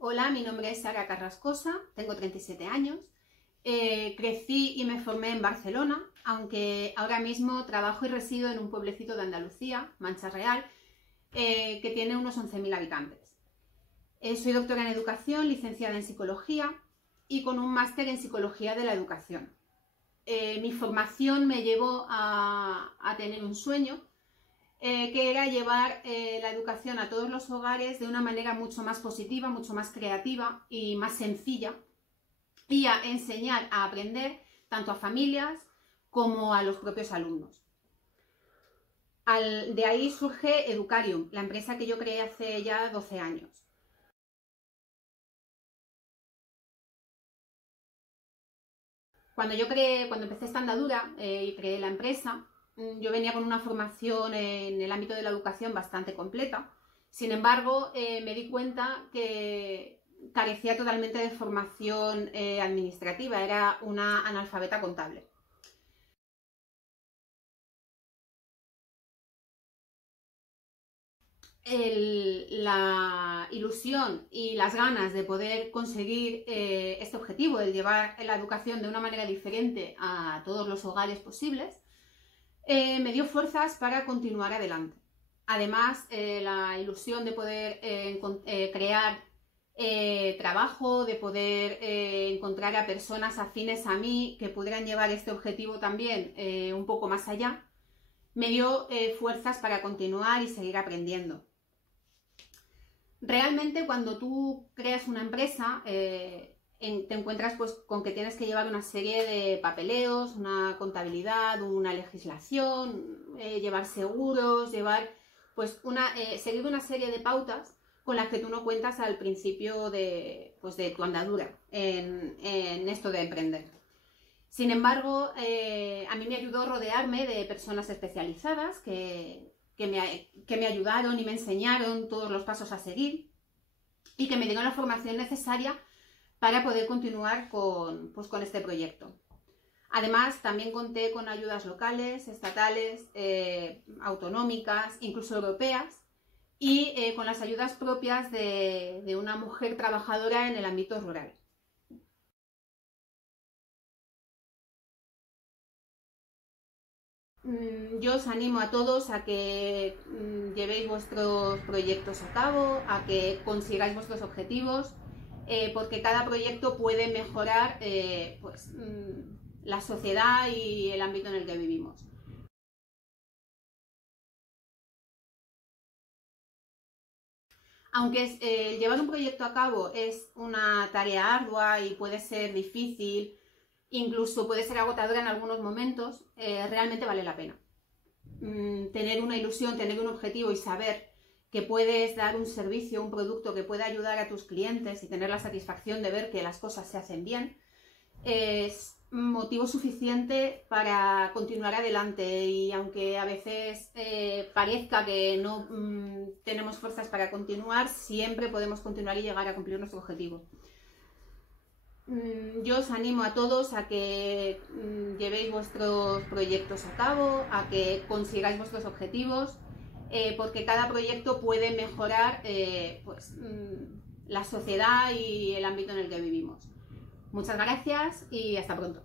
Hola, mi nombre es Sara Carrascosa, tengo 37 años. Crecí y me formé en Barcelona, aunque ahora mismo trabajo y resido en un pueblecito de Andalucía, Mancha Real, que tiene unos 11.000 habitantes. Soy doctora en educación, licenciada en psicología y con un máster en psicología de la educación. Mi formación me llevó a tener un sueño, que era llevar la educación a todos los hogares de una manera mucho más positiva, mucho más creativa y más sencilla, y a enseñar a aprender tanto a familias como a los propios alumnos. De ahí surge Educarium, la empresa que yo creé hace ya 12 años. Cuando empecé esta andadura y creé la empresa, yo venía con una formación en el ámbito de la educación bastante completa. Sin embargo, me di cuenta que carecía totalmente de formación administrativa, era una analfabeta contable. La ilusión y las ganas de poder conseguir este objetivo, de llevar la educación de una manera diferente a todos los hogares posibles, me dio fuerzas para continuar adelante. Además, la ilusión de poder crear trabajo, de poder encontrar a personas afines a mí que pudieran llevar este objetivo también un poco más allá, me dio fuerzas para continuar y seguir aprendiendo. Realmente, cuando tú creas una empresa, te encuentras pues con que tienes que llevar una serie de papeleos, una contabilidad, una legislación, llevar seguros, seguir una serie de pautas con las que tú no cuentas al principio de tu andadura en esto de emprender. Sin embargo, a mí me ayudó rodearme de personas especializadas que me ayudaron y me enseñaron todos los pasos a seguir y que me dieron la formación necesaria para poder continuar con este proyecto. Además, también conté con ayudas locales, estatales, autonómicas, incluso europeas, y con las ayudas propias de una mujer trabajadora en el ámbito rural. Yo os animo a todos a que llevéis vuestros proyectos a cabo, a que consigáis vuestros objetivos, porque cada proyecto puede mejorar la sociedad y el ámbito en el que vivimos. Aunque llevar un proyecto a cabo es una tarea ardua y puede ser difícil, incluso puede ser agotadora en algunos momentos, realmente vale la pena. Tener una ilusión, tener un objetivo y saber que puedes dar un servicio, un producto que pueda ayudar a tus clientes y tener la satisfacción de ver que las cosas se hacen bien, es motivo suficiente para continuar adelante. Y aunque a veces parezca que no tenemos fuerzas para continuar, siempre podemos continuar y llegar a cumplir nuestro objetivo. Yo os animo a todos a que llevéis vuestros proyectos a cabo, a que consigáis vuestros objetivos, porque cada proyecto puede mejorar la sociedad y el ámbito en el que vivimos. Muchas gracias y hasta pronto.